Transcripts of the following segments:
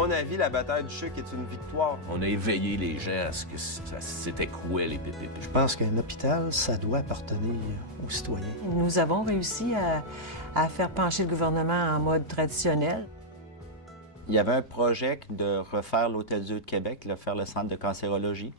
mon avis, la bataille du CHUC est une victoire. On a éveillé les gens à ce que c'était quoi les PPP. Je pense qu'un hôpital, ça doit appartenir aux citoyens. Nous avons réussi à faire pencher le gouvernement en mode traditionnel. Il y avait un projet de refaire l'Hôtel-Dieu de Québec, de faire le centre de cancérologie,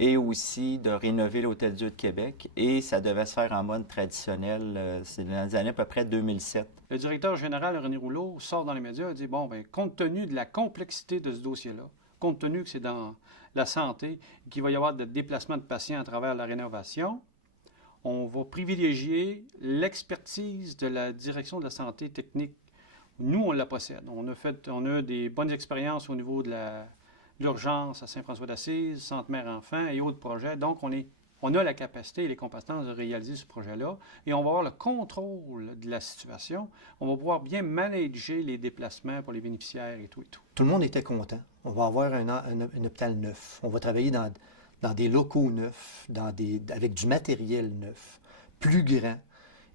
et aussi de rénover l'Hôtel-Dieu de Québec. Et ça devait se faire en mode traditionnel, c'est dans les années à peu près 2007. Le directeur général, René Rouleau, sort dans les médias et dit, bon, bien, compte tenu de la complexité de ce dossier-là, compte tenu que c'est dans la santé, qu'il va y avoir des déplacements de patients à travers la rénovation, on va privilégier l'expertise de la direction de la santé technique. Nous, on la possède. On a des bonnes expériences au niveau de l'urgence à Saint-François-d'Assise, Centre Mère-Enfant et autres projets. Donc, on a la capacité et les compétences de réaliser ce projet-là et on va avoir le contrôle de la situation. On va pouvoir bien manager les déplacements pour les bénéficiaires et tout et tout. Tout le monde était content. On va avoir un hôpital neuf. On va travailler dans des locaux neufs, avec du matériel neuf, plus grand.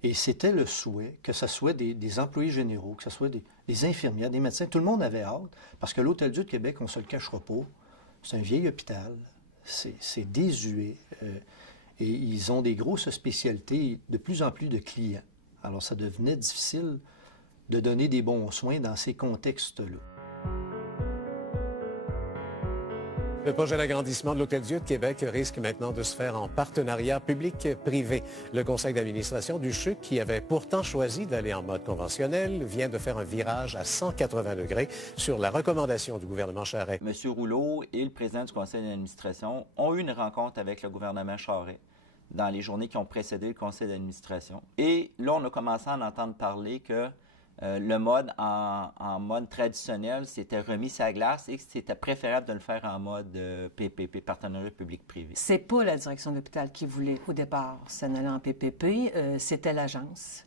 Et c'était le souhait, que ce soit des employés généraux, que ce soit des infirmières, des médecins. Tout le monde avait hâte, parce que l'Hôtel-Dieu de Québec, on ne se le cachera pas, c'est un vieil hôpital, c'est désuet, et ils ont des grosses spécialités, de plus en plus de clients. Alors, ça devenait difficile de donner des bons soins dans ces contextes-là. Le projet d'agrandissement de l'Hôtel-Dieu de Québec risque maintenant de se faire en partenariat public-privé. Le conseil d'administration du CHUC, qui avait pourtant choisi d'aller en mode conventionnel, vient de faire un virage à 180 degrés sur la recommandation du gouvernement Charest. M. Rouleau et le président du conseil d'administration ont eu une rencontre avec le gouvernement Charest dans les journées qui ont précédé le conseil d'administration. Et là, on a commencé à en entendre parler que le mode en mode traditionnel s'était remis sur la glace et que c'était préférable de le faire en mode PPP, partenariat public-privé. C'est pas la direction de l'hôpital qui voulait au départ s'en aller en PPP, c'était l'agence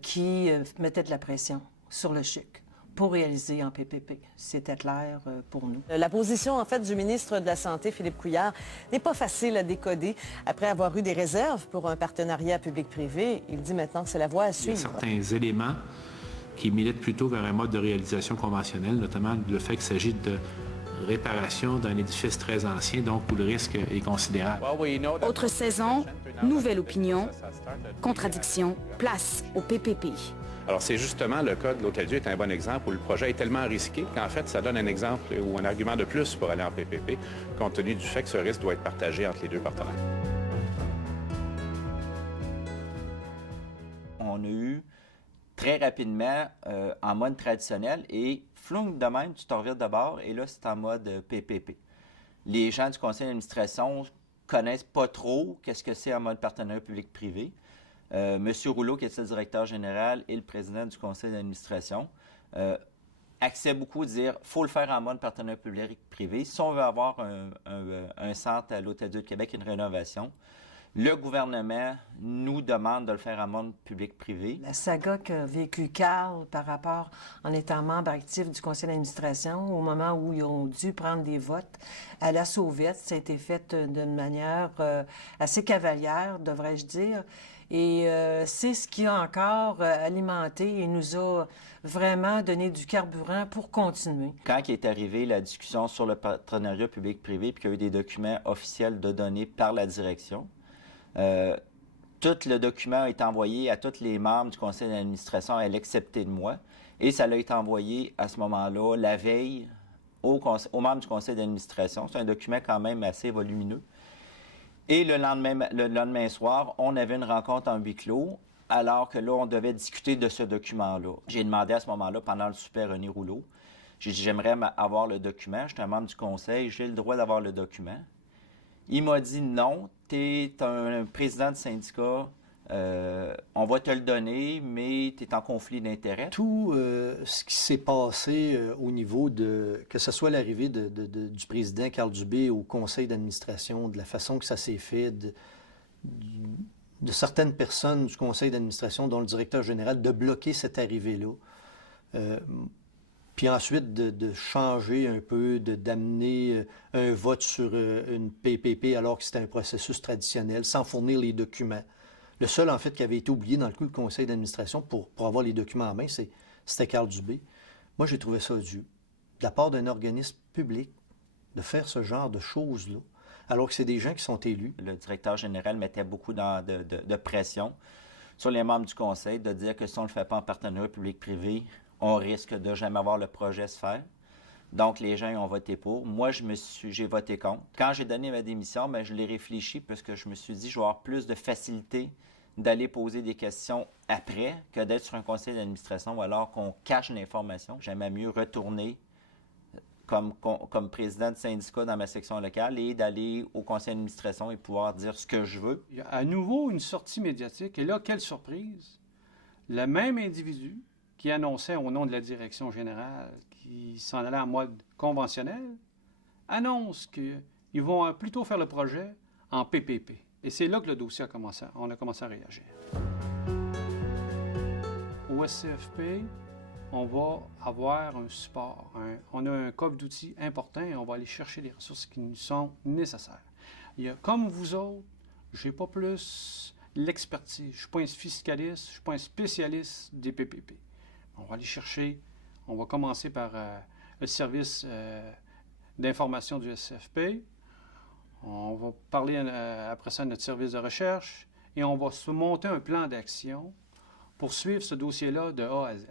qui mettait de la pression sur le CHUC pour réaliser en PPP. C'était clair pour nous. La position, en fait, du ministre de la Santé, Philippe Couillard, n'est pas facile à décoder. Après avoir eu des réserves pour un partenariat public-privé, il dit maintenant que c'est la voie à suivre. Il y a certains éléments qui militent plutôt vers un mode de réalisation conventionnel, notamment le fait qu'il s'agit de réparation d'un édifice très ancien, donc où le risque est considérable. Autre saison, nouvelle opinion, contradiction, place au PPP. Alors, c'est justement le cas de l'Hôtel-Dieu est un bon exemple où le projet est tellement risqué qu'en fait, ça donne un exemple ou un argument de plus pour aller en PPP, compte tenu du fait que ce risque doit être partagé entre les deux partenaires. On a eu très rapidement en mode traditionnel et flou de même, tu te revires de bord et là, c'est en mode PPP. Les gens du conseil d'administration connaissent pas trop qu'est-ce que c'est en mode partenariat public-privé. M. Rouleau, qui est le directeur général, et le président du conseil d'administration, axaient beaucoup à dire qu'il faut le faire en mode partenariat public-privé. Si on veut avoir un centre à l'Hôtel-Dieu de Québec, une rénovation, le gouvernement nous demande de le faire en mode public-privé. La saga qu'a vécu Carl par rapport en étant membre actif du conseil d'administration, au moment où ils ont dû prendre des votes à la sauvette, ça a été fait d'une manière assez cavalière, devrais-je dire. Et c'est ce qui a encore alimenté et nous a vraiment donné du carburant pour continuer. Quand il est arrivé la discussion sur le partenariat public-privé puis qu'il y a eu des documents officiels de donner par la direction, tout le document a été envoyé à tous les membres du conseil d'administration, à l'excepté de moi, et ça a été envoyé à ce moment-là, la veille, aux membres du conseil d'administration. C'est un document quand même assez volumineux. Et le lendemain soir, on avait une rencontre en huis clos, alors que là, on devait discuter de ce document-là. J'ai demandé à ce moment-là, pendant le souper René Rouleau, j'ai dit, j'aimerais avoir le document. Je suis un membre du conseil, j'ai le droit d'avoir le document. Il m'a dit, non, tu es un président de syndicat, on va te le donner, mais tu es en conflit d'intérêts. Tout ce qui s'est passé au niveau de, que ce soit l'arrivée du président Carl Dubé au conseil d'administration, de la façon que ça s'est fait, de certaines personnes du conseil d'administration, dont le directeur général, de bloquer cette arrivée-là. Puis ensuite de changer un peu, d'amener un vote sur une PPP alors que c'était un processus traditionnel, sans fournir les documents. Le seul, en fait, qui avait été oublié dans le coup, le conseil d'administration pour avoir les documents en main, c'était Carl Dubé. Moi, j'ai trouvé ça dû. de la part d'un organisme public de faire ce genre de choses-là, alors que c'est des gens qui sont élus. Le directeur général mettait beaucoup de pression sur les membres du conseil de dire que si on ne le fait pas en partenariat public-privé, on risque de jamais voir le projet se faire. Donc, les gens ont voté pour. Moi, j'ai voté contre. Quand j'ai donné ma démission, bien, je l'ai réfléchi parce que je me suis dit je vais avoir plus de facilité d'aller poser des questions après que d'être sur un conseil d'administration ou alors qu'on cache l'information. J'aimais mieux retourner comme président de syndicat dans ma section locale et d'aller au conseil d'administration et pouvoir dire ce que je veux. Il y a à nouveau une sortie médiatique. Et là, quelle surprise! Le même individu qui annonçait au nom de la direction générale qu'il s'en allait en mode conventionnel annonce qu'ils vont plutôt faire le projet en PPP. Et c'est là que le dossier on a commencé à réagir. Au SCFP, on va avoir un support. On a un coffre d'outils important et on va aller chercher les ressources qui nous sont nécessaires. Comme vous autres, je n'ai pas plus l'expertise. Je ne suis pas un fiscaliste, je ne suis pas un spécialiste des PPP. On va aller chercher, on va commencer par le service d'information du SCFP. On va parler après ça de notre service de recherche et on va se monter un plan d'action pour suivre ce dossier-là de A à Z.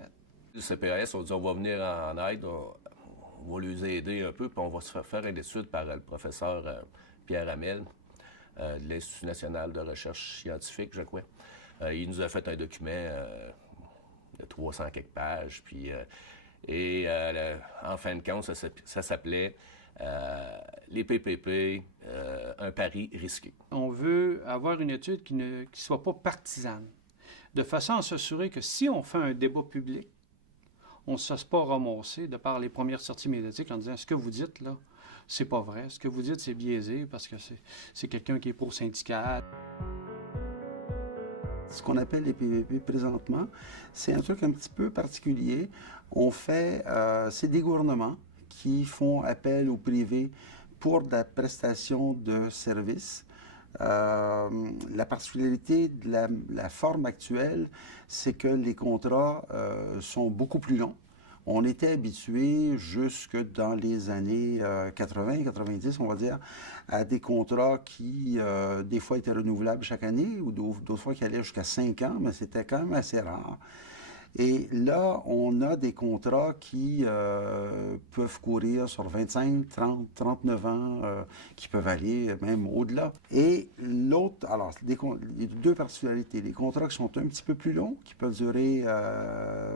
Le CPAS, on dit on va venir en aide, on va les aider un peu, puis on va se faire une étude par le professeur Pierre Hamel de l'Institut national de recherche scientifique, je crois. Il nous a fait un document de 300 quelques pages, puis en fin de compte, ça s'appelait les PPP, un pari risqué. On veut avoir une étude qui ne soit pas partisane, de façon à s'assurer que si on fait un débat public, on ne se fasse pas ramasser de par les premières sorties médiatiques en disant « ce que vous dites, là, c'est pas vrai. Ce que vous dites, c'est biaisé parce que c'est quelqu'un qui est pro-syndical. » Ce qu'on appelle les PPP présentement, c'est un truc un petit peu particulier. On fait, c'est des gouvernements qui font appel au privé pour de la prestation de services. La particularité de la forme actuelle, c'est que les contrats sont beaucoup plus longs. On était habitué jusque dans les années 80-90, on va dire, à des contrats qui, des fois, étaient renouvelables chaque année ou d'autres fois qui allaient jusqu'à 5 ans, mais c'était quand même assez rare. Et là, on a des contrats qui peuvent courir sur 25, 30, 39 ans, qui peuvent aller même au-delà. Et l'autre, alors, il y a deux particularités. Les contrats qui sont un petit peu plus longs, qui peuvent durer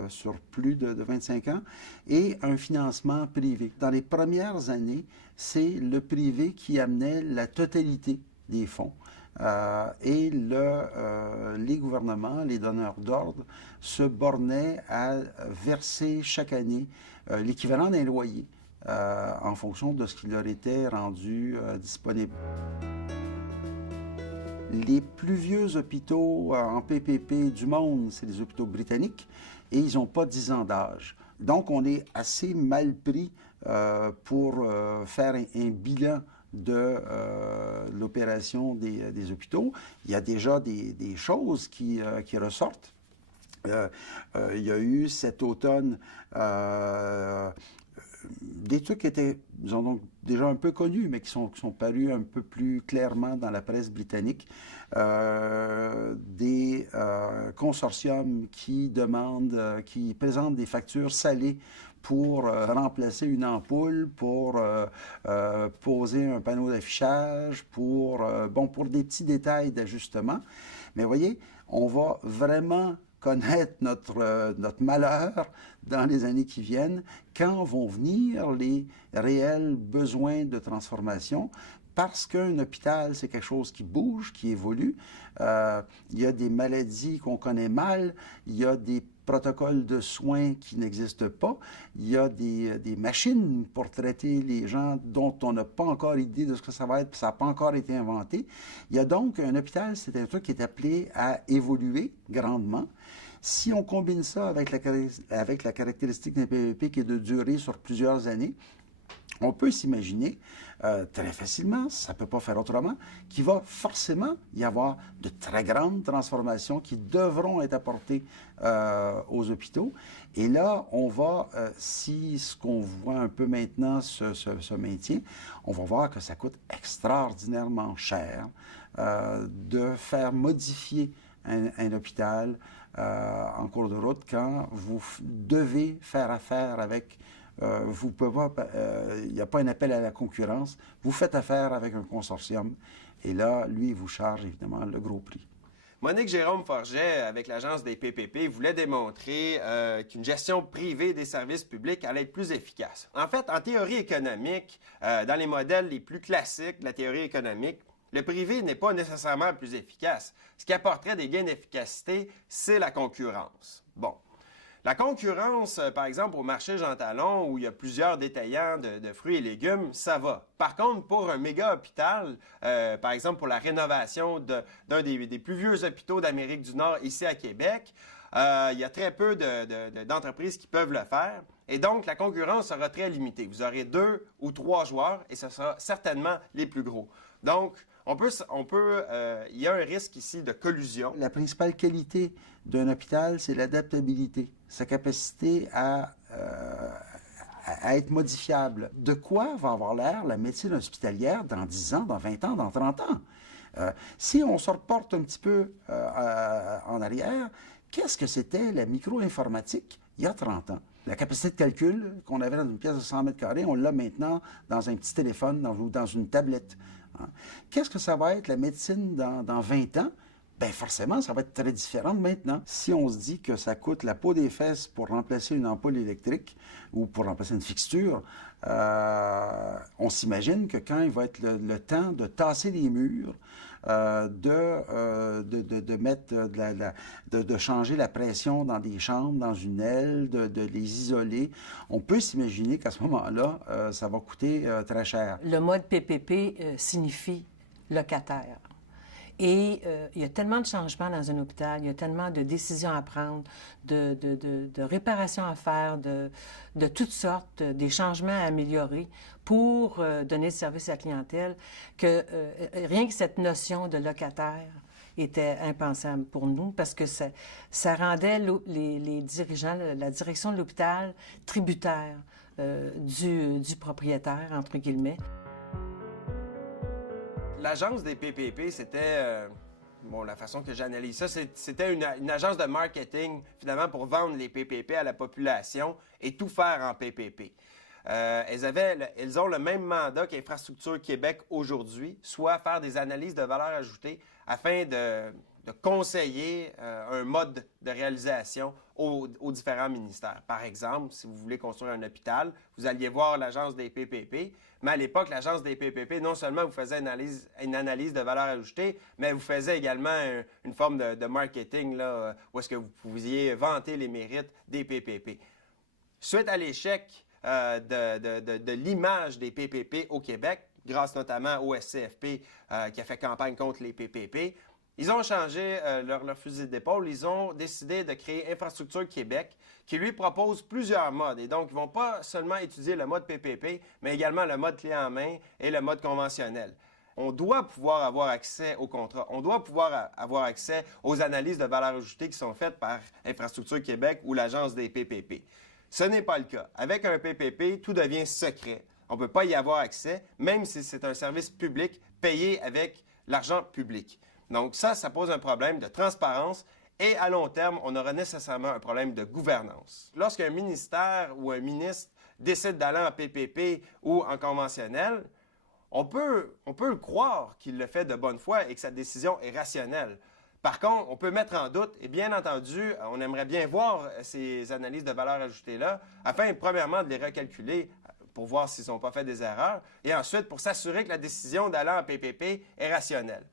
sur plus de 25 ans, et un financement privé. Dans les premières années, c'est le privé qui amenait la totalité des fonds. Et les gouvernements, les donneurs d'ordre, se bornaient à verser chaque année l'équivalent d'un loyer en fonction de ce qui leur était rendu disponible. Les plus vieux hôpitaux en PPP du monde, c'est les hôpitaux britanniques, et ils n'ont pas 10 ans d'âge. Donc, on est assez mal pris pour faire un bilan de l'opération des hôpitaux. Il y a déjà des choses qui ressortent. Il y a eu cet automne des trucs qui étaient, disons donc, déjà un peu connus, mais qui sont parus un peu plus clairement dans la presse britannique. Des consortiums qui présentent des factures salées pour remplacer une ampoule, pour poser un panneau d'affichage, pour des petits détails d'ajustement. Mais voyez, on va vraiment connaître notre malheur dans les années qui viennent quand vont venir les réels besoins de transformation. Parce qu'un hôpital, c'est quelque chose qui bouge, qui évolue. Il y a des maladies qu'on connaît mal, il y a des protocoles de soins qui n'existent pas, il y a des machines pour traiter les gens dont on n'a pas encore idée de ce que ça va être, puis ça n'a pas encore été inventé. Il y a donc un hôpital, c'est un truc qui est appelé à évoluer grandement. Si on combine ça avec la caractéristique d'un PPP qui est de durer sur plusieurs années, on peut s'imaginer très facilement, ça ne peut pas faire autrement, qu'il va forcément y avoir de très grandes transformations qui devront être apportées aux hôpitaux. Et là, on va, si ce qu'on voit un peu maintenant se maintient, on va voir que ça coûte extraordinairement cher de faire modifier un hôpital en cours de route quand vous devez faire affaire avec vous pouvez pas, il n'y a pas un appel à la concurrence. Vous faites affaire avec un consortium et là, lui, il vous charge évidemment le gros prix. Monique Jérôme Forget, avec l'agence des PPP, voulait démontrer qu'une gestion privée des services publics allait être plus efficace. En fait, en théorie économique, dans les modèles les plus classiques de la théorie économique, le privé n'est pas nécessairement le plus efficace. Ce qui apporterait des gains d'efficacité, c'est la concurrence. Bon. La concurrence, par exemple, au marché Jean Talon, où il y a plusieurs détaillants de fruits et légumes, ça va. Par contre, pour un méga-hôpital, par exemple pour la rénovation d'un des plus vieux hôpitaux d'Amérique du Nord, ici à Québec, il y a très peu d'entreprises qui peuvent le faire. Et donc, la concurrence sera très limitée. Vous aurez 2 ou 3 joueurs et ce sera certainement les plus gros. Donc, il y a un risque ici de collusion. La principale qualité d'un hôpital, c'est l'adaptabilité, sa capacité à être modifiable. De quoi va avoir l'air la médecine hospitalière dans 10 ans, dans 20 ans, dans 30 ans? Si on se reporte un petit peu en arrière, qu'est-ce que c'était la micro-informatique il y a 30 ans? La capacité de calcul qu'on avait dans une pièce de 100 mètres carrés, on l'a maintenant dans un petit téléphone ou dans une tablette. Qu'est-ce que ça va être la médecine dans 20 ans? Bien, forcément, ça va être très différent de maintenant. Si on se dit que ça coûte la peau des fesses pour remplacer une ampoule électrique ou pour remplacer une fixture, on s'imagine que quand il va être le temps de tasser les murs, de changer la pression dans des chambres, dans une aile, de les isoler, on peut s'imaginer qu'à ce moment-là, ça va coûter très cher. Le mode PPP signifie locataire. Et il y a tellement de changements dans un hôpital, il y a tellement de décisions à prendre, de réparations à faire, de toutes sortes, des changements à améliorer pour donner le service à la clientèle, que rien que cette notion de locataire était impensable pour nous parce que ça rendait les dirigeants, la direction de l'hôpital tributaire du propriétaire, entre guillemets. L'agence des PPP, c'était, la façon que j'analyse ça, c'était une agence de marketing, finalement, pour vendre les PPP à la population et tout faire en PPP. Elles ont le même mandat qu'Infrastructure Québec aujourd'hui, soit faire des analyses de valeur ajoutée afin de conseiller un mode de réalisation aux différents ministères. Par exemple, si vous voulez construire un hôpital, vous alliez voir l'agence des PPP, mais à l'époque, l'agence des PPP, non seulement vous faisait une analyse de valeur ajoutée, mais vous faisait également une forme de marketing là, où est-ce que vous pouviez vanter les mérites des PPP. Suite à l'échec de l'image des PPP au Québec, grâce notamment au SCFP qui a fait campagne contre les PPP, ils ont changé leur fusil d'épaule. Ils ont décidé de créer Infrastructure Québec, qui lui propose plusieurs modes. Et donc, ils ne vont pas seulement étudier le mode PPP, mais également le mode clé en main et le mode conventionnel. On doit pouvoir avoir accès aux contrats. On doit pouvoir avoir accès aux analyses de valeur ajoutée qui sont faites par Infrastructure Québec ou l'agence des PPP. Ce n'est pas le cas. Avec un PPP, tout devient secret. On ne peut pas y avoir accès, même si c'est un service public payé avec l'argent public. Donc ça pose un problème de transparence et à long terme, on aura nécessairement un problème de gouvernance. Lorsqu'un ministère ou un ministre décide d'aller en PPP ou en conventionnel, on peut le croire qu'il le fait de bonne foi et que sa décision est rationnelle. Par contre, on peut mettre en doute, et bien entendu, on aimerait bien voir ces analyses de valeur ajoutée-là, afin, premièrement, de les recalculer pour voir s'ils n'ont pas fait des erreurs, et ensuite, pour s'assurer que la décision d'aller en PPP est rationnelle.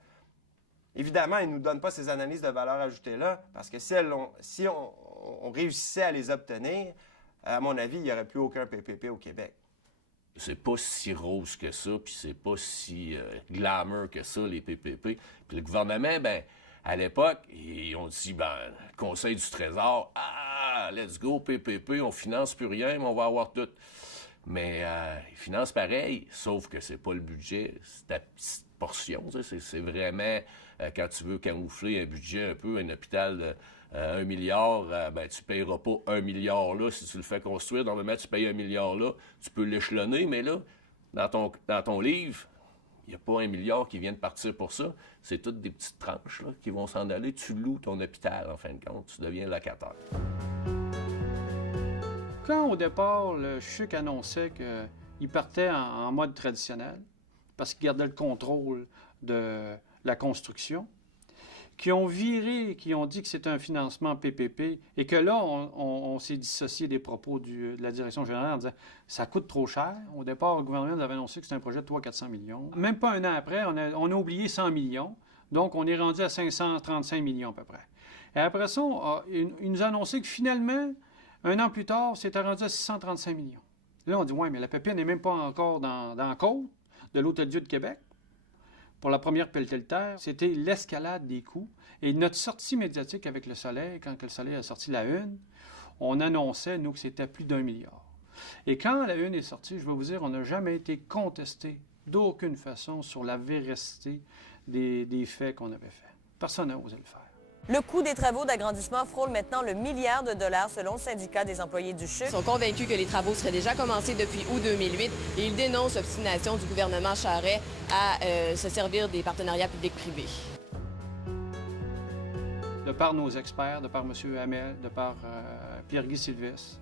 Évidemment, ils ne nous donnent pas ces analyses de valeur ajoutée-là, parce que si on réussissait à les obtenir, à mon avis, il n'y aurait plus aucun PPP au Québec. C'est pas si rose que ça, puis c'est pas si glamour que ça, les PPP. Puis le gouvernement, à l'époque, ils ont dit, le Conseil du Trésor, let's go, PPP, on finance plus rien, mais on va avoir tout. Mais ils financent pareil, sauf que c'est pas le budget, c'est ta petite portion. C'est vraiment, quand tu veux camoufler un budget un peu, un hôpital de 1 milliard, ben, tu ne payeras pas 1 milliard là si tu le fais construire. Normalement, tu payes 1 milliard là, tu peux l'échelonner, mais là, dans ton livre, il n'y a pas 1 milliard qui vient de partir pour ça. C'est toutes des petites tranches là, qui vont s'en aller. Tu loues ton hôpital, en fin de compte. Tu deviens locataire. Quand, au départ, le CHUC annonçait qu'il partait en mode traditionnel, parce qu'il gardait le contrôle de la construction, qui ont viré, qui ont dit que c'était un financement PPP, et que là, on s'est dissocié des propos de la direction générale en disant « ça coûte trop cher ». Au départ, le gouvernement nous avait annoncé que c'était un projet de 300-400 millions. Même pas un an après, on a oublié 100 millions, donc on est rendu à 535 millions à peu près. Et après ça, il nous a annoncé que finalement, un an plus tard, c'était rendu à 635 millions. Là, on dit « ouais, mais la PPP n'est même pas encore dans la côte de l'Hôtel-Dieu de Québec ». Pour la première pelletelle, c'était l'escalade des coûts. Et notre sortie médiatique avec Le Soleil, quand Le Soleil a sorti la une, on annonçait, nous, que c'était plus d'1 milliard. Et quand la une est sortie, je vais vous dire, on n'a jamais été contesté d'aucune façon sur la véracité des faits qu'on avait faits. Personne n'a osé le faire. Le coût des travaux d'agrandissement frôle maintenant le milliard de dollars selon le syndicat des employés du CHUC. Ils sont convaincus que les travaux seraient déjà commencés depuis août 2008 et ils dénoncent l'obstination du gouvernement Charest à se servir des partenariats publics-privés. De par nos experts, de par M. Hamel, de par Pierre-Guy Sylvestre,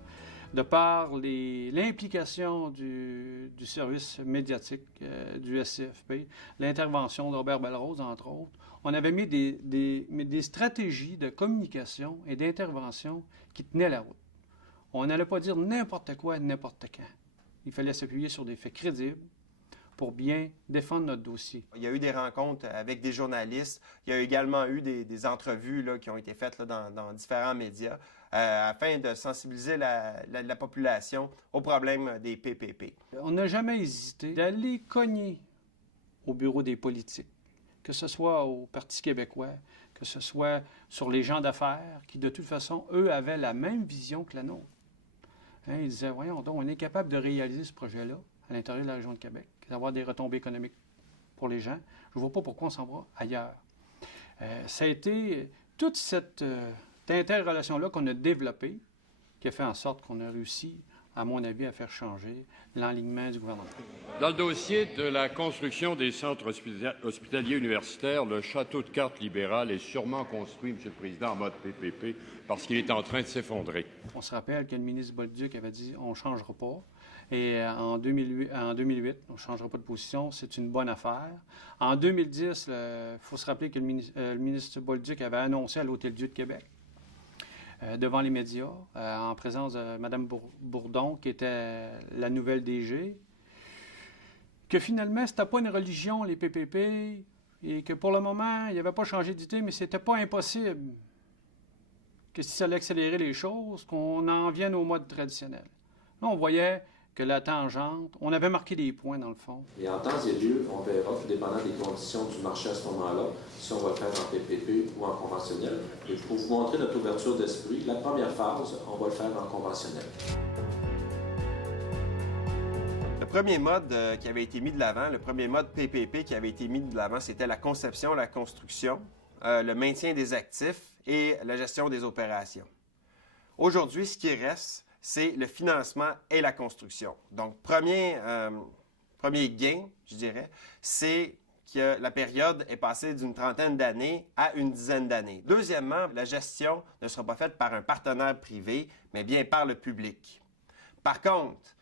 de par l'implication du service médiatique du SCFP, l'intervention de Robert Belrose, entre autres, on avait mis des stratégies de communication et d'intervention qui tenaient la route. On n'allait pas dire n'importe quoi, n'importe quand. Il fallait s'appuyer sur des faits crédibles pour bien défendre notre dossier. Il y a eu des rencontres avec des journalistes. Il y a également eu des entrevues là, qui ont été faites là, dans différents médias afin de sensibiliser la population aux problèmes des PPP. On n'a jamais hésité d'aller cogner au bureau des politiques, que ce soit au Parti québécois, que ce soit sur les gens d'affaires, qui de toute façon, eux, avaient la même vision que la nôtre. Hein, ils disaient, voyons donc, on est capable de réaliser ce projet-là à l'intérieur de la région de Québec, d'avoir des retombées économiques pour les gens. Je ne vois pas pourquoi on s'en va ailleurs. Ça a été toute cette interrelation-là qu'on a développée qui a fait en sorte qu'on a réussi, à mon avis, à faire changer l'enlignement du gouvernement. Dans le dossier de la construction des centres hospitaliers universitaires, le château de cartes libéral est sûrement construit, M. le Président, en mode PPP, parce qu'il est en train de s'effondrer. On se rappelle que le ministre Bolduc avait dit « on ne changera pas ». Et en 2008, on ne changera pas de position, c'est une bonne affaire. En 2010, il faut se rappeler que le ministre Bolduc avait annoncé à l'Hôtel-Dieu de Québec, devant les médias, en présence de Mme Bourdon, qui était la nouvelle DG, que finalement, ce n'était pas une religion, les PPP, et que pour le moment, il n'avait pas changé d'idée, mais c'était pas impossible que si ça allait accélérer les choses, qu'on en vienne au mode traditionnel. Là, on voyait que la tangente, on avait marqué des points dans le fond. Et en temps et lieu, on verra, tout dépendant des conditions du marché à ce moment-là, si on va le faire en PPP ou en conventionnel. Et pour vous montrer notre ouverture d'esprit, la première phase, on va le faire en conventionnel. Le premier mode qui avait été mis de l'avant, le premier mode PPP qui avait été mis de l'avant, c'était la conception, la construction, le maintien des actifs et la gestion des opérations. Aujourd'hui, ce qui reste, c'est le financement et la construction. Donc, premier gain, je dirais, c'est que la période est passée d'une trentaine d'années à une dizaine d'années. Deuxièmement, la gestion ne sera pas faite par un partenaire privé, mais bien par le public. Par contre,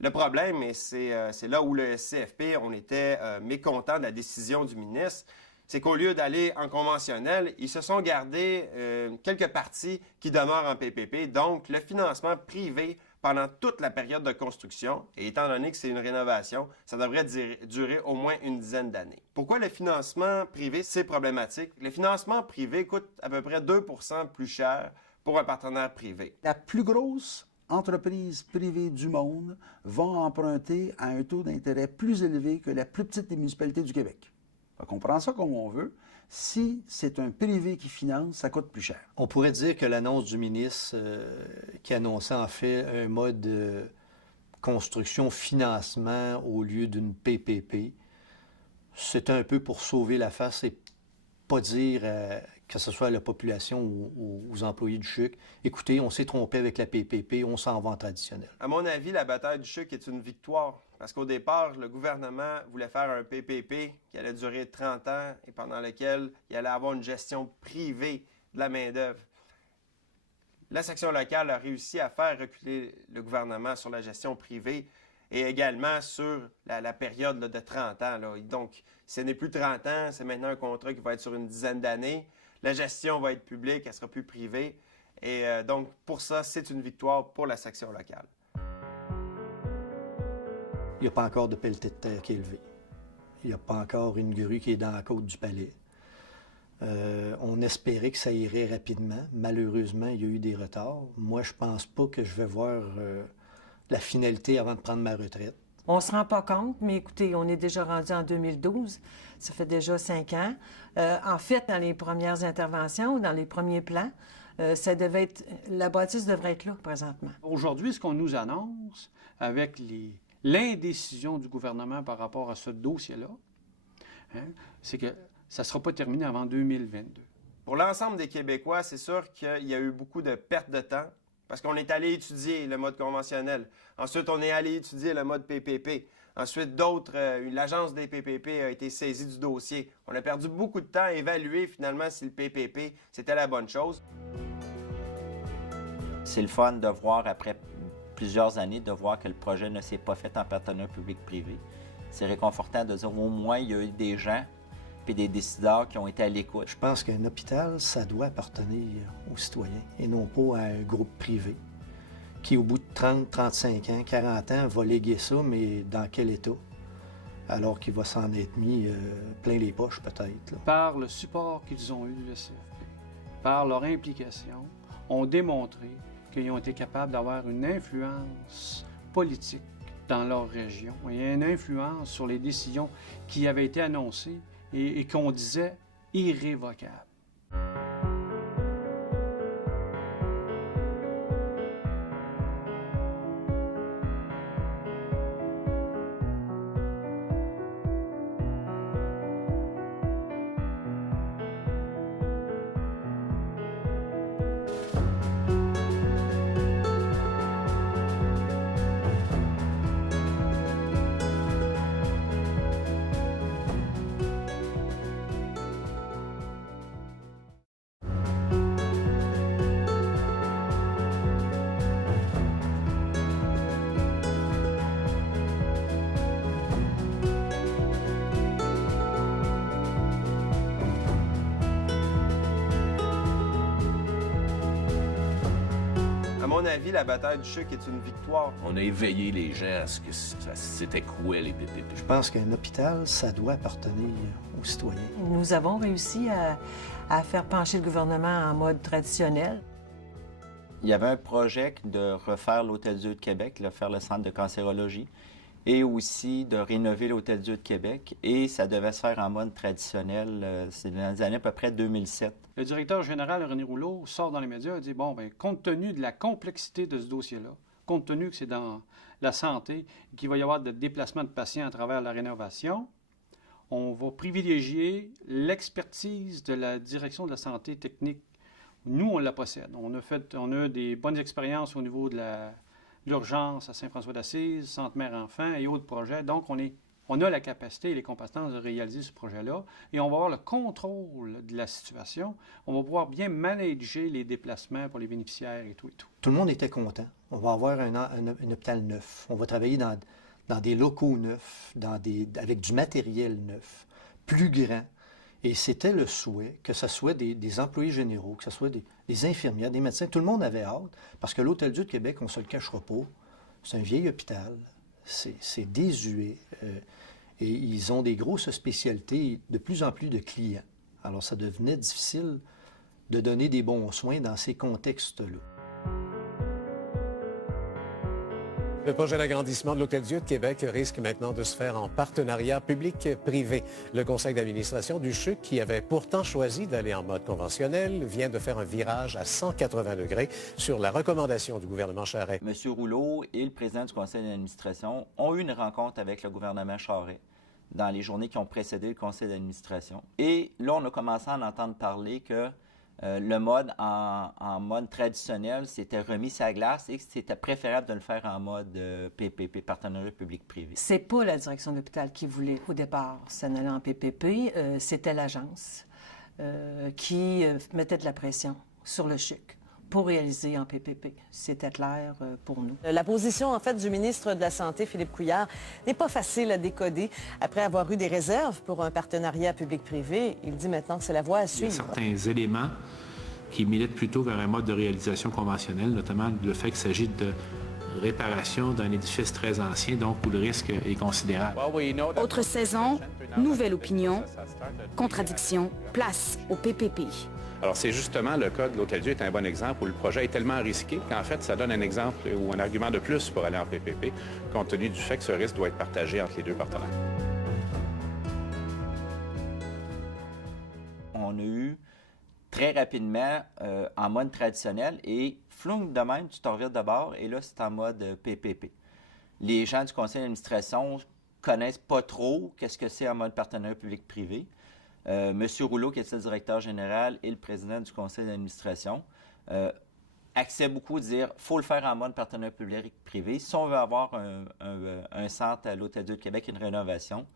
le problème, et c'est là où le SCFP, on était mécontent de la décision du ministre, c'est qu'au lieu d'aller en conventionnel, ils se sont gardés quelques parties qui demeurent en PPP. Donc, le financement privé pendant toute la période de construction, et étant donné que c'est une rénovation, ça devrait durer au moins une dizaine d'années. Pourquoi le financement privé, c'est problématique? Le financement privé coûte à peu près 2 % plus cher pour un partenaire privé. La plus grosse entreprise privée du monde va emprunter à un taux d'intérêt plus élevé que la plus petite des municipalités du Québec. On prend ça comme on veut. Si c'est un privé qui finance, ça coûte plus cher. On pourrait dire que l'annonce du ministre qui annonçait en fait un mode construction-financement au lieu d'une PPP. C'est un peu pour sauver la face et pas dire, que ce soit à la population ou aux employés du CHUC, écoutez, on s'est trompé avec la PPP, on s'en va en traditionnel. À mon avis, la bataille du CHUC est une victoire. Parce qu'au départ, le gouvernement voulait faire un PPP qui allait durer 30 ans et pendant lequel il allait avoir une gestion privée de la main-d'œuvre. La section locale a réussi à faire reculer le gouvernement sur la gestion privée et également sur la période là, de 30 ans. Là. Donc, ce n'est plus 30 ans, c'est maintenant un contrat qui va être sur une dizaine d'années. La gestion va être publique, elle ne sera plus privée. Et donc, pour ça, c'est une victoire pour la section locale. Il n'y a pas encore de pelleté de terre qui est élevé. Il n'y a pas encore une grue qui est dans la côte du palais. On espérait que ça irait rapidement. Malheureusement, il y a eu des retards. Moi, je pense pas que je vais voir la finalité avant de prendre ma retraite. On ne se rend pas compte, mais écoutez, on est déjà rendu en 2012. Ça fait déjà 5 ans. En fait, dans les premières interventions ou dans les premiers plans, la bâtisse devrait être là présentement. Aujourd'hui, ce qu'on nous annonce avec l'indécision du gouvernement par rapport à ce dossier-là, c'est que ça ne sera pas terminé avant 2022. Pour l'ensemble des Québécois, c'est sûr qu'il y a eu beaucoup de pertes de temps parce qu'on est allé étudier le mode conventionnel. Ensuite, on est allé étudier le mode PPP. Ensuite, l'agence des PPP a été saisie du dossier. On a perdu beaucoup de temps à évaluer finalement si le PPP, c'était la bonne chose. C'est le fun de voir, après plusieurs années, de voir que le projet ne s'est pas fait en partenariat public-privé. C'est réconfortant de dire au moins il y a eu des gens et des décideurs qui ont été à l'écoute. Je pense qu'un hôpital, ça doit appartenir aux citoyens et non pas à un groupe privé qui, au bout de 30, 35 ans, 40 ans, va léguer ça, mais dans quel état? Alors qu'il va s'en être mis plein les poches, peut-être. Par le support qu'ils ont eu du CFP, par leur implication, ont démontré qu'ils ont été capables d'avoir une influence politique dans leur région et une influence sur les décisions qui avaient été annoncées et qu'on disait irrévocables. À mon avis, la bataille du CHUC est une victoire. On a éveillé les gens à ce que c'était quoi les PPP. Je pense qu'un hôpital, ça doit appartenir aux citoyens. Nous avons réussi à faire pencher le gouvernement en mode traditionnel. Il y avait un projet de refaire l'Hôtel-Dieu de Québec, de faire le centre de cancérologie, et aussi de rénover l'Hôtel-Dieu de Québec. Et ça devait se faire en mode traditionnel. C'est dans les années à peu près 2007. Le directeur général, René Rouleau, sort dans les médias et dit, bon, bien, compte tenu de la complexité de ce dossier-là, compte tenu que c'est dans la santé, qu'il va y avoir des déplacements de patients à travers la rénovation, on va privilégier l'expertise de la direction de la santé technique. Nous, on la possède. On a des bonnes expériences au niveau de l'urgence à Saint-François-d'Assise, Centre Mère-Enfant et autres projets. Donc, on a la capacité et les compétences de réaliser ce projet-là et on va avoir le contrôle de la situation. On va pouvoir bien manager les déplacements pour les bénéficiaires et tout et tout. Tout le monde était content. On va avoir un hôpital neuf. On va travailler dans des locaux neufs, avec du matériel neuf, plus grand. Et c'était le souhait que ce soit des employés généraux, que ce soit des infirmières, des médecins. Tout le monde avait hâte, parce que l'Hôtel-Dieu de Québec, on ne se le cachera pas, c'est un vieil hôpital, c'est désuet, et ils ont des grosses spécialités, de plus en plus de clients. Alors, ça devenait difficile de donner des bons soins dans ces contextes-là. Le projet d'agrandissement de l'Hôtel-Dieu de Québec risque maintenant de se faire en partenariat public-privé. Le conseil d'administration du CHUC, qui avait pourtant choisi d'aller en mode conventionnel, vient de faire un virage à 180 degrés sur la recommandation du gouvernement Charest. M. Rouleau et le président du conseil d'administration ont eu une rencontre avec le gouvernement Charest dans les journées qui ont précédé le conseil d'administration. Et là, on a commencé à en entendre parler que le mode en mode traditionnel s'était remis sur la glace et que c'était préférable de le faire en mode PPP, partenariat public-privé. C'est pas la direction de l'hôpital qui voulait au départ s'en aller en PPP, c'était l'agence qui mettait de la pression sur le CHUC pour réaliser en PPP. C'était clair pour nous. La position, en fait, du ministre de la Santé, Philippe Couillard, n'est pas facile à décoder. Après avoir eu des réserves pour un partenariat public-privé, il dit maintenant que c'est la voie à suivre. Il y a certains éléments qui militent plutôt vers un mode de réalisation conventionnel, notamment le fait qu'il s'agit de réparation d'un édifice très ancien, donc où le risque est considérable. Autre saison, nouvelle opinion, contradiction, place au PPP. Alors, c'est justement le cas de l'Hôtel-Dieu est un bon exemple où le projet est tellement risqué qu'en fait, ça donne un exemple ou un argument de plus pour aller en PPP, compte tenu du fait que ce risque doit être partagé entre les deux partenaires. On a eu très rapidement en mode traditionnel et flou de même, tu t'en reviens de bord et là, c'est en mode PPP. Les gens du conseil d'administration connaissent pas trop qu'est-ce que c'est en mode partenariat public-privé. M. Rouleau, qui est le directeur général, et le président du conseil d'administration, axaient beaucoup de dire qu'il faut le faire en mode partenariat public-privé. Si on veut avoir un centre à l'Hôtel-Dieu de Québec, une rénovation,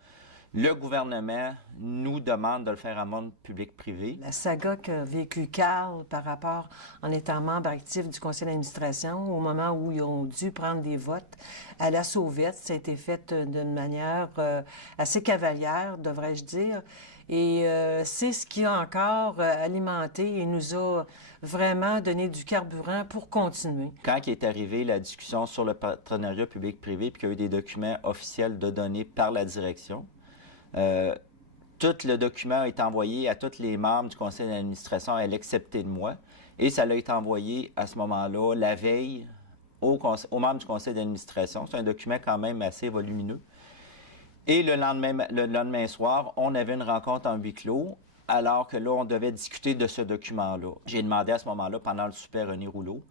le gouvernement nous demande de le faire en mode public-privé. La saga qu'a vécu Carl par rapport en étant membre actif du conseil d'administration, au moment où ils ont dû prendre des votes à la sauvette, ça a été fait d'une manière assez cavalière, devrais-je dire. Et c'est ce qui a encore alimenté et nous a vraiment donné du carburant pour continuer. Quand il est arrivé la discussion sur le partenariat public-privé puis qu'il y a eu des documents officiels de données par la direction, tout le document a été envoyé à tous les membres du conseil d'administration, à l'excepté de moi, et ça a été envoyé à ce moment-là, la veille, aux membres du conseil d'administration. C'est un document quand même assez volumineux. Et le lendemain soir, on avait une rencontre en huis clos, alors que là, on devait discuter de ce document-là. J'ai demandé à ce moment-là, pendant le souper à René Rouleau,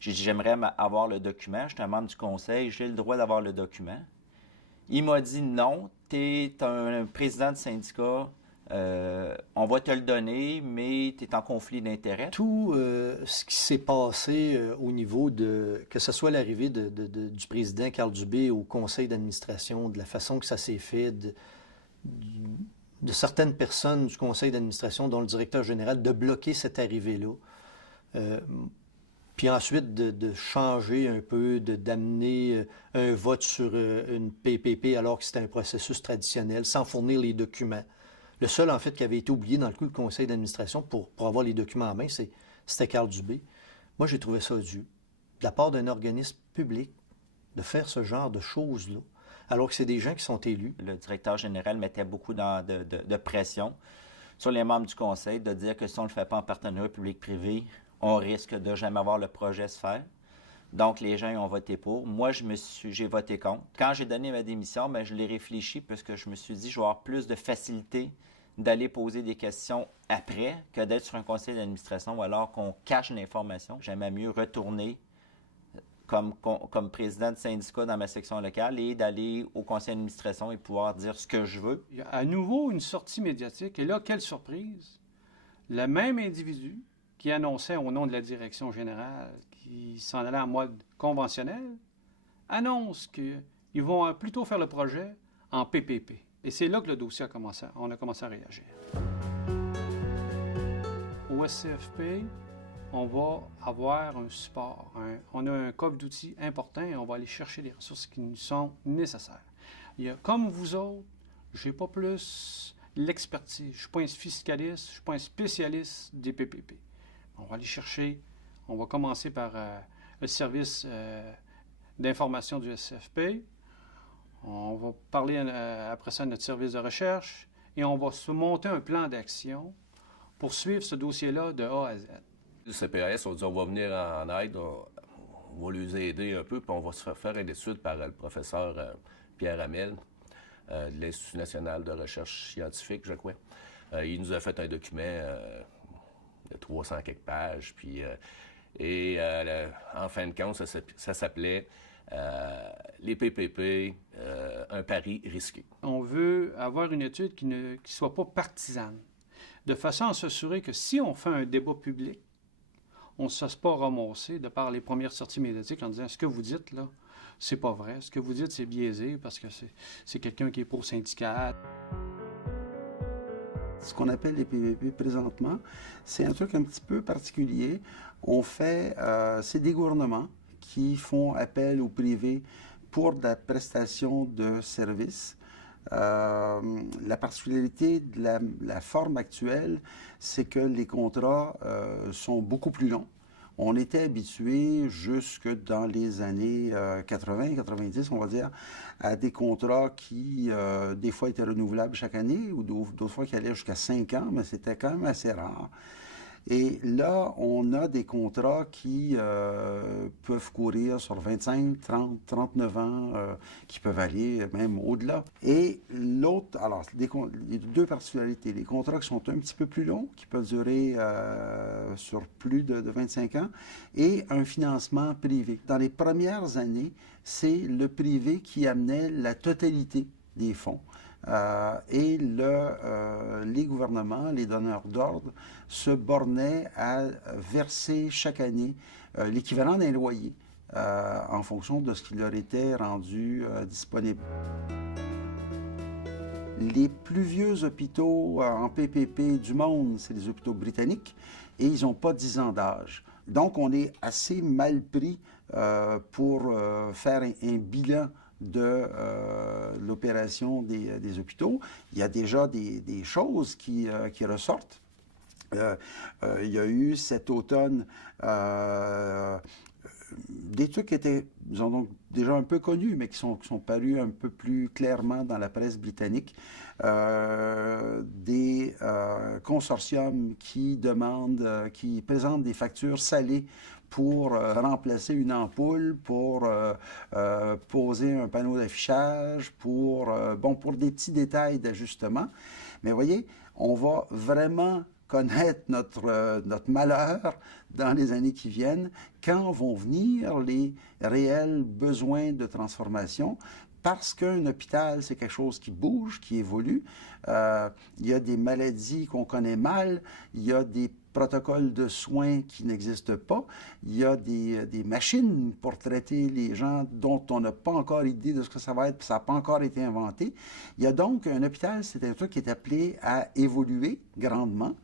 j'ai dit, j'aimerais avoir le document. Je suis un membre du conseil, j'ai le droit d'avoir le document. Il m'a dit, non, tu es un président de syndicat, on va te le donner, mais tu es en conflit d'intérêts. Tout ce qui s'est passé au niveau de, que ce soit l'arrivée du président Carl Dubé au conseil d'administration, de la façon que ça s'est fait, de certaines personnes du conseil d'administration, dont le directeur général, de bloquer cette arrivée-là. Puis ensuite de changer un peu, d'amener un vote sur une PPP alors que c'était un processus traditionnel, sans fournir les documents. Le seul, en fait, qui avait été oublié dans le coup du conseil d'administration pour avoir les documents en main, c'était Carl Dubé. Moi, j'ai trouvé ça dû, de la part d'un organisme public, de faire ce genre de choses-là, alors que c'est des gens qui sont élus. Le directeur général mettait beaucoup de pression sur les membres du conseil de dire que si on ne le fait pas en partenariat public-privé, on risque de jamais voir le projet se faire. Donc, les gens ont voté pour. Moi, j'ai voté contre. Quand j'ai donné ma démission, je l'ai réfléchi parce que je me suis dit, je vais avoir plus de facilité d'aller poser des questions après que d'être sur un conseil d'administration ou alors qu'on cache l'information. J'aimais mieux retourner comme président de syndicat dans ma section locale et d'aller au conseil d'administration et pouvoir dire ce que je veux. Il y a à nouveau une sortie médiatique. Et là, quelle surprise! Le même individu qui annonçait au nom de la direction générale qui s'en allait en mode conventionnel, annonce qu'ils vont plutôt faire le projet en PPP. Et c'est là que le dossier on a commencé à réagir. Au SCFP, on va avoir un support. On a un coffre d'outils important et on va aller chercher les ressources qui nous sont nécessaires. Comme vous autres, je n'ai pas plus l'expertise. Je ne suis pas un fiscaliste, je ne suis pas un spécialiste des PPP. On va aller chercher, on va commencer par le service d'information du SCFP. On va parler après ça de notre service de recherche et on va se monter un plan d'action pour suivre ce dossier-là de A à Z. Le CPAS, on dit on va venir en aide, on va les aider un peu, puis on va se faire une étude par le professeur Pierre Hamel de l'Institut national de recherche scientifique, je crois. Il nous a fait un document de 300 quelques pages, puis en fin de compte, ça s'appelait les PPP, un pari risqué. On veut avoir une étude qui ne soit pas partisane, de façon à s'assurer que si on fait un débat public, on ne se fasse pas ramasser de par les premières sorties médiatiques en disant « ce que vous dites, là, c'est pas vrai. Ce que vous dites, c'est biaisé parce que c'est quelqu'un qui est pro-syndical. » Ce qu'on appelle les PPP présentement, c'est un truc un petit peu particulier. On fait, c'est des gouvernements qui font appel au privé pour de la prestation de services. La particularité de la forme actuelle, c'est que les contrats sont beaucoup plus longs. On était habitué jusque dans les années 80, 90, on va dire, à des contrats qui, des fois, étaient renouvelables chaque année ou d'autres fois qui allaient jusqu'à 5 ans, mais c'était quand même assez rare. Et là, on a des contrats qui peuvent courir sur 25, 30, 39 ans, qui peuvent aller même au-delà. Et l'autre, alors, il y a deux particularités. Les contrats qui sont un petit peu plus longs, qui peuvent durer sur plus de 25 ans, et un financement privé. Dans les premières années, c'est le privé qui amenait la totalité des fonds. Et les gouvernements, les donneurs d'ordre, se bornaient à verser chaque année l'équivalent d'un loyer en fonction de ce qui leur était rendu disponible. Les plus vieux hôpitaux en PPP du monde, c'est les hôpitaux britanniques, et ils n'ont pas 10 ans d'âge. Donc, on est assez mal pris pour faire un bilan de l'opération des hôpitaux. Il y a déjà des choses qui ressortent. Il y a eu cet automne des trucs qui étaient, disons donc, déjà un peu connus, mais qui sont parus un peu plus clairement dans la presse britannique. Des consortiums qui présentent des factures salées pour remplacer une ampoule, pour poser un panneau d'affichage, pour des petits détails d'ajustement. Mais voyez, on va vraiment connaître notre malheur dans les années qui viennent, quand vont venir les réels besoins de transformation, parce qu'un hôpital, c'est quelque chose qui bouge, qui évolue. Il y a des maladies qu'on connaît mal, il y a des protocoles de soins qui n'existent pas, il y a des machines pour traiter les gens dont on n'a pas encore idée de ce que ça va être, puis ça n'a pas encore été inventé. Il y a donc un hôpital, c'est un truc qui est appelé à évoluer grandement.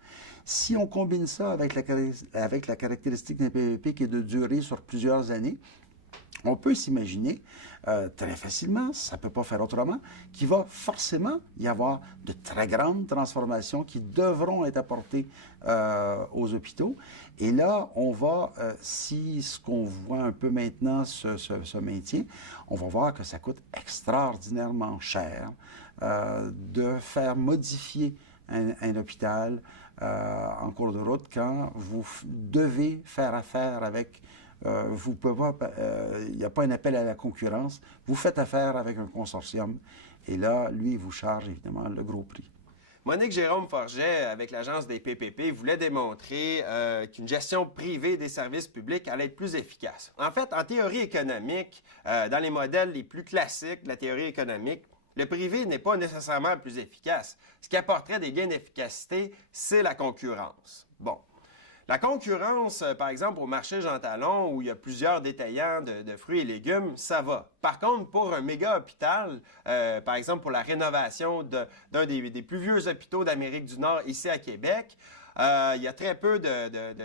Si on combine ça avec la caractéristique d'un PPP qui est de durer sur plusieurs années, on peut s'imaginer très facilement, ça ne peut pas faire autrement, qu'il va forcément y avoir de très grandes transformations qui devront être apportées aux hôpitaux. Et là, on va, si ce qu'on voit un peu maintenant se maintient, on va voir que ça coûte extraordinairement cher de faire modifier un hôpital en cours de route quand vous devez faire affaire avec... vous pouvez pas, il n'y a pas un appel à la concurrence. Vous faites affaire avec un consortium et là, lui, il vous charge évidemment le gros prix. Monique Jérôme Forget, avec l'agence des PPP, voulait démontrer qu'une gestion privée des services publics allait être plus efficace. En fait, en théorie économique, dans les modèles les plus classiques de la théorie économique, le privé n'est pas nécessairement le plus efficace. Ce qui apporterait des gains d'efficacité, c'est la concurrence. Bon. La concurrence, par exemple, au marché Jean Talon, où il y a plusieurs détaillants de fruits et légumes, ça va. Par contre, pour un méga hôpital, par exemple pour la rénovation d'un des plus vieux hôpitaux d'Amérique du Nord, ici à Québec, il y a très peu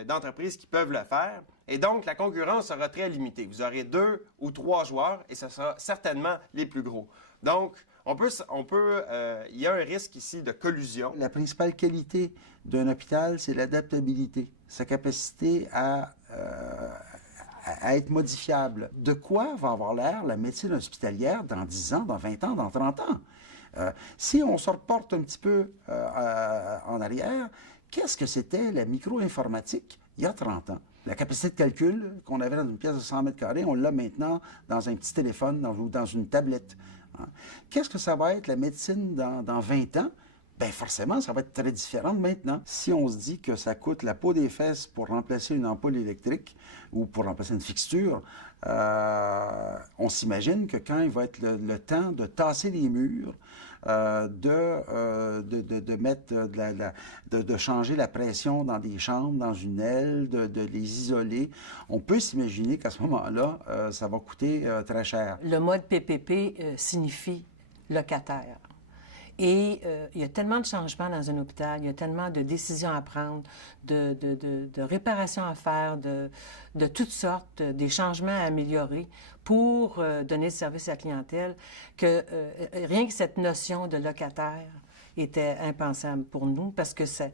d'entreprises qui peuvent le faire. Et donc, la concurrence sera très limitée. Vous aurez 2 ou 3 joueurs et ce sera certainement les plus gros. Donc, il y a un risque ici de collusion. La principale qualité d'un hôpital, c'est l'adaptabilité, sa capacité à être modifiable. De quoi va avoir l'air la médecine hospitalière dans 10 ans, dans 20 ans, dans 30 ans? Si on se reporte un petit peu en arrière, qu'est-ce que c'était la micro-informatique il y a 30 ans? La capacité de calcul qu'on avait dans une pièce de 100 mètres carrés, on l'a maintenant dans un petit téléphone ou dans une tablette. Hein. Qu'est-ce que ça va être la médecine dans 20 ans? Bien, forcément, ça va être très différent de maintenant. Si on se dit que ça coûte la peau des fesses pour remplacer une ampoule électrique ou pour remplacer une fixture, on s'imagine que quand il va être le temps de tasser les murs, de mettre de changer la pression dans des chambres, dans une aile, de les isoler, on peut s'imaginer qu'à ce moment-là, ça va coûter très cher. Le mode PPP signifie locataire. Et il y a tellement de changements dans un hôpital, il y a tellement de décisions à prendre, de réparations à faire, de toutes sortes, des changements à améliorer pour donner le service à la clientèle, que rien que cette notion de locataire était impensable pour nous parce que ça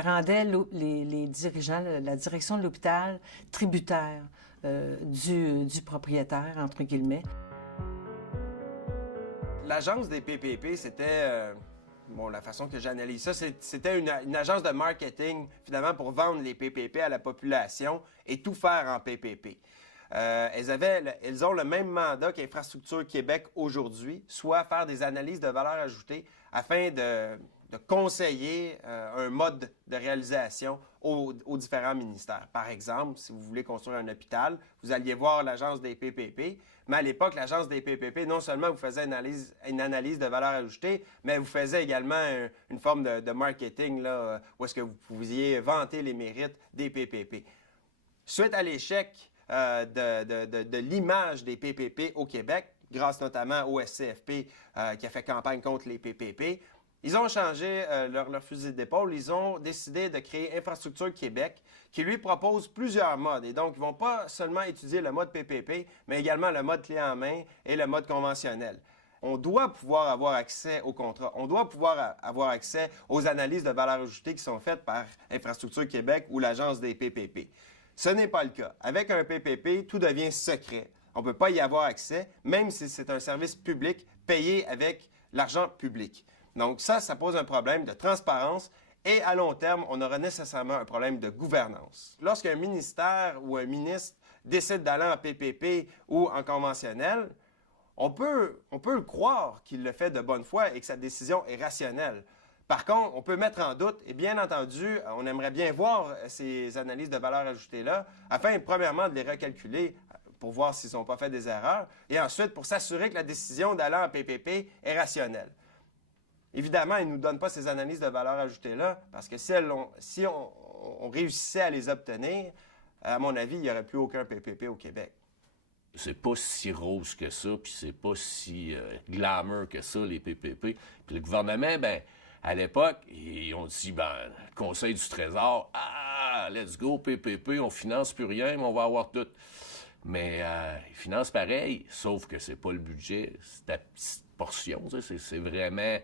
rendait les dirigeants, la direction de l'hôpital tributaire du propriétaire, entre guillemets. L'agence des PPP, c'était, la façon que j'analyse ça, c'était une agence de marketing, finalement, pour vendre les PPP à la population et tout faire en PPP. Elles ont le même mandat qu'Infrastructure Québec aujourd'hui, soit faire des analyses de valeur ajoutée afin de conseiller un mode de réalisation aux différents ministères. Par exemple, si vous voulez construire un hôpital, vous alliez voir l'agence des PPP, mais à l'époque, l'agence des PPP, non seulement vous faisait une analyse de valeur ajoutée, mais vous faisait également une forme de marketing là, où est-ce que vous pouviez vanter les mérites des PPP. Suite à l'échec de l'image des PPP au Québec, grâce notamment au SCFP qui a fait campagne contre les PPP, ils ont changé leur fusil d'épaule. Ils ont décidé de créer Infrastructure Québec, qui lui propose plusieurs modes. Et donc, ils ne vont pas seulement étudier le mode PPP, mais également le mode clé en main et le mode conventionnel. On doit pouvoir avoir accès aux contrats. On doit pouvoir avoir accès aux analyses de valeur ajoutée qui sont faites par Infrastructure Québec ou l'agence des PPP. Ce n'est pas le cas. Avec un PPP, tout devient secret. On ne peut pas y avoir accès, même si c'est un service public payé avec l'argent public. Donc ça pose un problème de transparence et à long terme, on aura nécessairement un problème de gouvernance. Lorsqu'un ministère ou un ministre décide d'aller en PPP ou en conventionnel, on peut le croire qu'il le fait de bonne foi et que sa décision est rationnelle. Par contre, on peut mettre en doute, et bien entendu, on aimerait bien voir ces analyses de valeur ajoutée-là, afin, premièrement, de les recalculer pour voir s'ils n'ont pas fait des erreurs, et ensuite, pour s'assurer que la décision d'aller en PPP est rationnelle. Évidemment, ils ne nous donnent pas ces analyses de valeur ajoutée-là, parce que si on réussissait à les obtenir, à mon avis, il n'y aurait plus aucun PPP au Québec. C'est pas si rose que ça, puis c'est pas si glamour que ça, les PPP. Puis le gouvernement, à l'époque, ils ont dit, le Conseil du Trésor, let's go, PPP, on finance plus rien, mais on va avoir tout. Mais ils financent pareil, sauf que c'est pas le budget, c'est ta petite portion. C'est vraiment,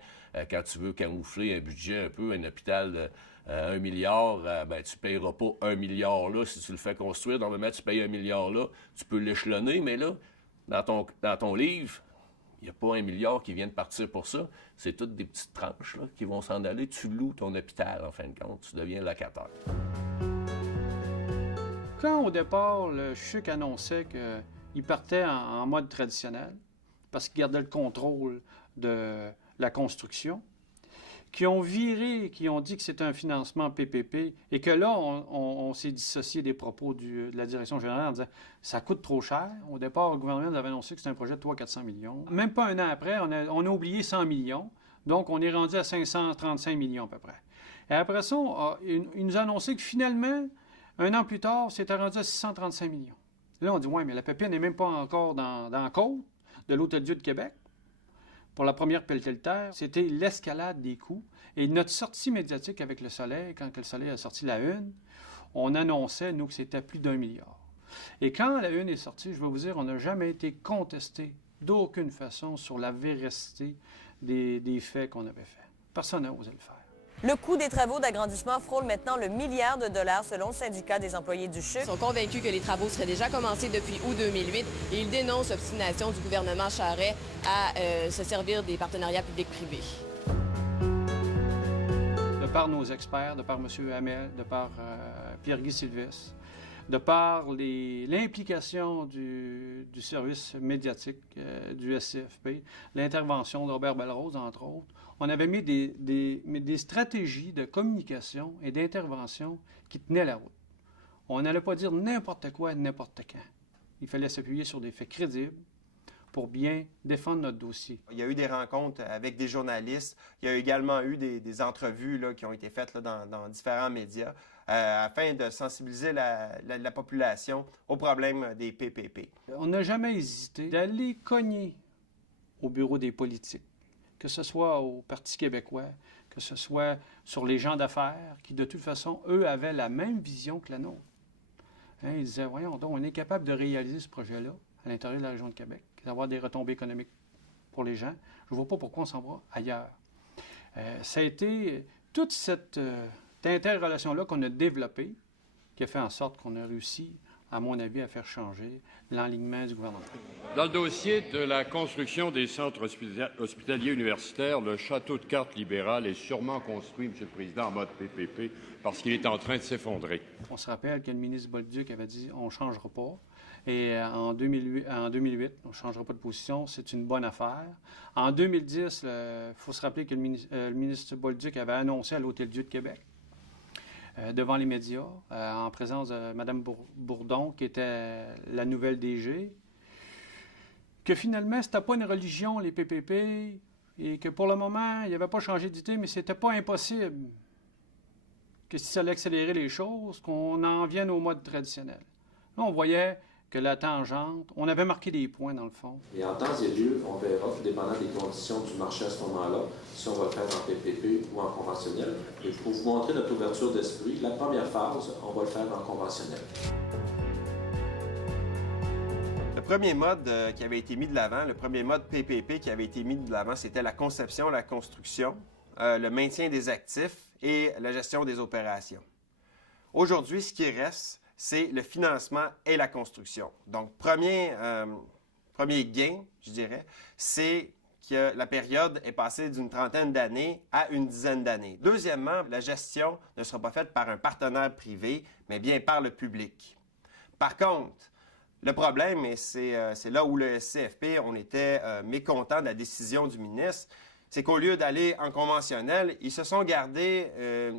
quand tu veux camoufler un budget un peu, un hôpital de 1 milliard, tu ne payeras pas 1 milliard là si tu le fais construire. Normalement, tu payes 1 milliard là, tu peux l'échelonner, mais là, dans ton livre, il n'y a pas 1 milliard qui vient de partir pour ça. C'est toutes des petites tranches là, qui vont s'en aller. Tu loues ton hôpital, en fin de compte. Tu deviens locataire. Quand, au départ, le CHUQ annonçait qu'il partait en mode traditionnel, parce qu'il gardait le contrôle de la construction, qui ont viré, qui ont dit que c'était un financement PPP, et que là, on s'est dissocié des propos de la direction générale en disant « ça coûte trop cher ». Au départ, le gouvernement avait annoncé que c'était un projet de 300-400 millions. Même pas un an après, on a oublié 100 millions, donc on est rendu à 535 millions à peu près. Et après ça, il nous a annoncé que finalement, un an plus tard, c'était rendu à 635 millions. Là, on dit « ouais, mais la PPP n'est même pas encore dans la côte de l'Hôtel-Dieu de Québec ». Pour la première pelletelle, c'était l'escalade des coûts. Et notre sortie médiatique avec Le Soleil, quand Le Soleil a sorti la une, on annonçait, nous, que c'était plus d'1 milliard. Et quand la une est sortie, je vais vous dire, on n'a jamais été contesté d'aucune façon sur la véracité des faits qu'on avait faits. Personne n'a osé le faire. Le coût des travaux d'agrandissement frôle maintenant le milliard de dollars selon le syndicat des employés du CHUQ. Ils sont convaincus que les travaux seraient déjà commencés depuis août 2008 et ils dénoncent l'obstination du gouvernement Charest à se servir des partenariats publics-privés. De par nos experts, de par M. Hamel, de par Pierre-Guy Sylvestre, de par l'implication du service médiatique du SCFP, l'intervention de Robert Belrose, entre autres, on avait mis des stratégies de communication et d'intervention qui tenaient la route. On n'allait pas dire n'importe quoi, n'importe quand. Il fallait s'appuyer sur des faits crédibles pour bien défendre notre dossier. Il y a eu des rencontres avec des journalistes. Il y a également eu des entrevues là, qui ont été faites là, dans différents médias afin de sensibiliser la population aux problèmes des PPP. On n'a jamais hésité d'aller cogner au bureau des politiques, que ce soit au Parti québécois, que ce soit sur les gens d'affaires, qui de toute façon, eux, avaient la même vision que la nôtre. Hein, ils disaient, voyons donc, on est capable de réaliser ce projet-là à l'intérieur de la région de Québec, d'avoir des retombées économiques pour les gens. Je ne vois pas pourquoi on s'en va ailleurs. Ça a été toute cette interrelation-là qu'on a développée qui a fait en sorte qu'on a réussi, à mon avis, à faire changer l'enlignement du gouvernement. Dans le dossier de la construction des centres hospitaliers universitaires, le château de cartes libéral est sûrement construit, M. le Président, en mode PPP, parce qu'il est en train de s'effondrer. On se rappelle que le ministre Bolduc avait dit « on ne changera pas ». Et en 2008, on ne changera pas de position, c'est une bonne affaire. En 2010, il faut se rappeler que le ministre Bolduc avait annoncé à l'Hôtel-Dieu de Québec, devant les médias, en présence de Mme Bourdon, qui était la nouvelle DG, que finalement, c'était pas une religion, les PPP, et que pour le moment, il n'y avait pas changé d'idée, mais c'était pas impossible que si ça allait accélérer les choses, qu'on en vienne au mode traditionnel. Là, on voyait que la tangente, on avait marqué des points dans le fond. Et en temps et lieu, on verra, dépendant des conditions du marché à ce moment-là, si on va le faire en PPP ou en conventionnel. Et pour vous montrer notre ouverture d'esprit, la première phase, on va le faire en conventionnel. Le premier mode qui avait été mis de l'avant, le premier mode PPP qui avait été mis de l'avant, c'était la conception, la construction, le maintien des actifs et la gestion des opérations. Aujourd'hui, ce qui reste, c'est le financement et la construction. Donc, premier gain, je dirais, c'est que la période est passée d'une trentaine d'années à une dizaine d'années. Deuxièmement, la gestion ne sera pas faite par un partenaire privé, mais bien par le public. Par contre, le problème, et c'est là où le SCFP, on était mécontent de la décision du ministre, c'est qu'au lieu d'aller en conventionnel, ils se sont gardés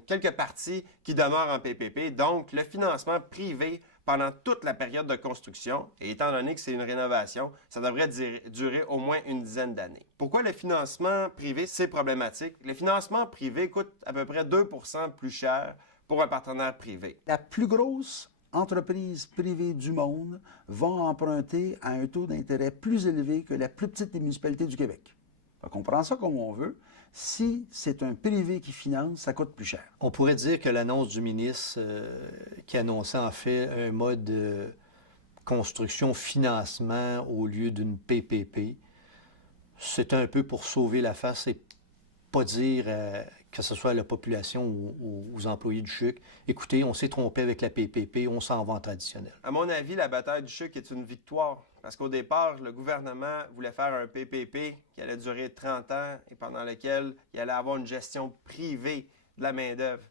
quelques parties qui demeurent en PPP. Donc, le financement privé pendant toute la période de construction, et étant donné que c'est une rénovation, ça devrait durer au moins une dizaine d'années. Pourquoi le financement privé, c'est problématique? Le financement privé coûte à peu près 2 % plus cher pour un partenaire privé. La plus grosse entreprise privée du monde va emprunter à un taux d'intérêt plus élevé que la plus petite des municipalités du Québec. Donc, on prend ça comme on veut. Si c'est un privé qui finance, ça coûte plus cher. On pourrait dire que l'annonce du ministre qui annonçait en fait un mode construction-financement au lieu d'une PPP, c'est un peu pour sauver la face et pas dire que ce soit à la population ou aux employés du CHUC, écoutez, on s'est trompé avec la PPP, on s'en va en traditionnel. À mon avis, la bataille du CHUC est une victoire. Parce qu'au départ, le gouvernement voulait faire un PPP qui allait durer 30 ans et pendant lequel il allait avoir une gestion privée de la main-d'œuvre.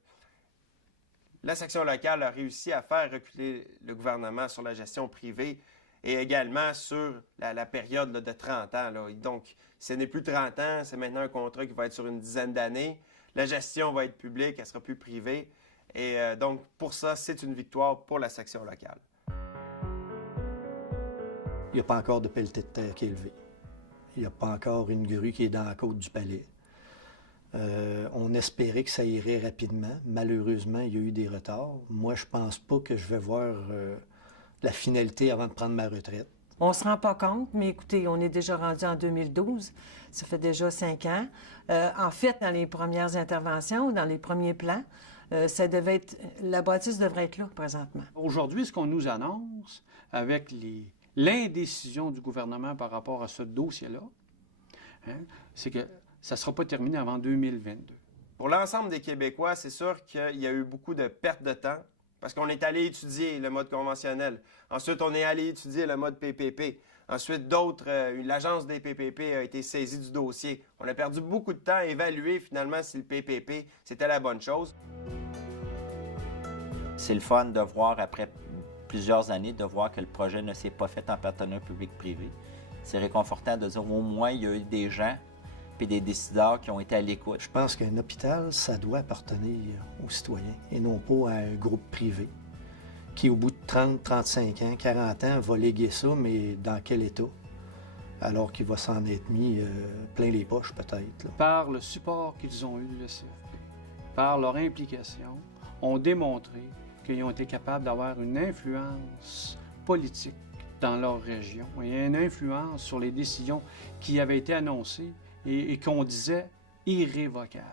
La section locale a réussi à faire reculer le gouvernement sur la gestion privée et également sur la période là, de 30 ans. Là. Donc, ce n'est plus 30 ans, c'est maintenant un contrat qui va être sur une dizaine d'années. La gestion va être publique, elle sera plus privée. Et donc, pour ça, c'est une victoire pour la section locale. Il n'y a pas encore de pelleté de terre qui est élevée. Il n'y a pas encore une grue qui est dans la côte du palais. On espérait que ça irait rapidement. Malheureusement, il y a eu des retards. Moi, je pense pas que je vais voir la finalité avant de prendre ma retraite. On ne se rend pas compte, mais écoutez, on est déjà rendu en 2012. Ça fait déjà 5 ans. En fait, dans les premières interventions, dans les premiers plans, la bâtisse devrait être là présentement. Aujourd'hui, ce qu'on nous annonce avec l'indécision du gouvernement par rapport à ce dossier-là, hein, c'est que ça ne sera pas terminé avant 2022. Pour l'ensemble des Québécois, c'est sûr qu'il y a eu beaucoup de pertes de temps parce qu'on est allé étudier le mode conventionnel. Ensuite, on est allé étudier le mode PPP. Ensuite, l'agence des PPP a été saisie du dossier. On a perdu beaucoup de temps à évaluer finalement si le PPP, c'était la bonne chose. C'est le fun de voir après plusieurs années de voir que le projet ne s'est pas fait en partenariat public-privé. C'est réconfortant de dire au moins il y a eu des gens et des décideurs qui ont été à l'écoute. Je pense qu'un hôpital, ça doit appartenir aux citoyens et non pas à un groupe privé qui, au bout de 30, 35 ans, 40 ans, va léguer ça, mais dans quel état? Alors qu'il va s'en être mis plein les poches, peut-être. Par le support qu'ils ont eu du CFP, par leur implication, ont démontré qu'ils ont été capables d'avoir une influence politique dans leur région et une influence sur les décisions qui avaient été annoncées et qu'on disait irrévocables.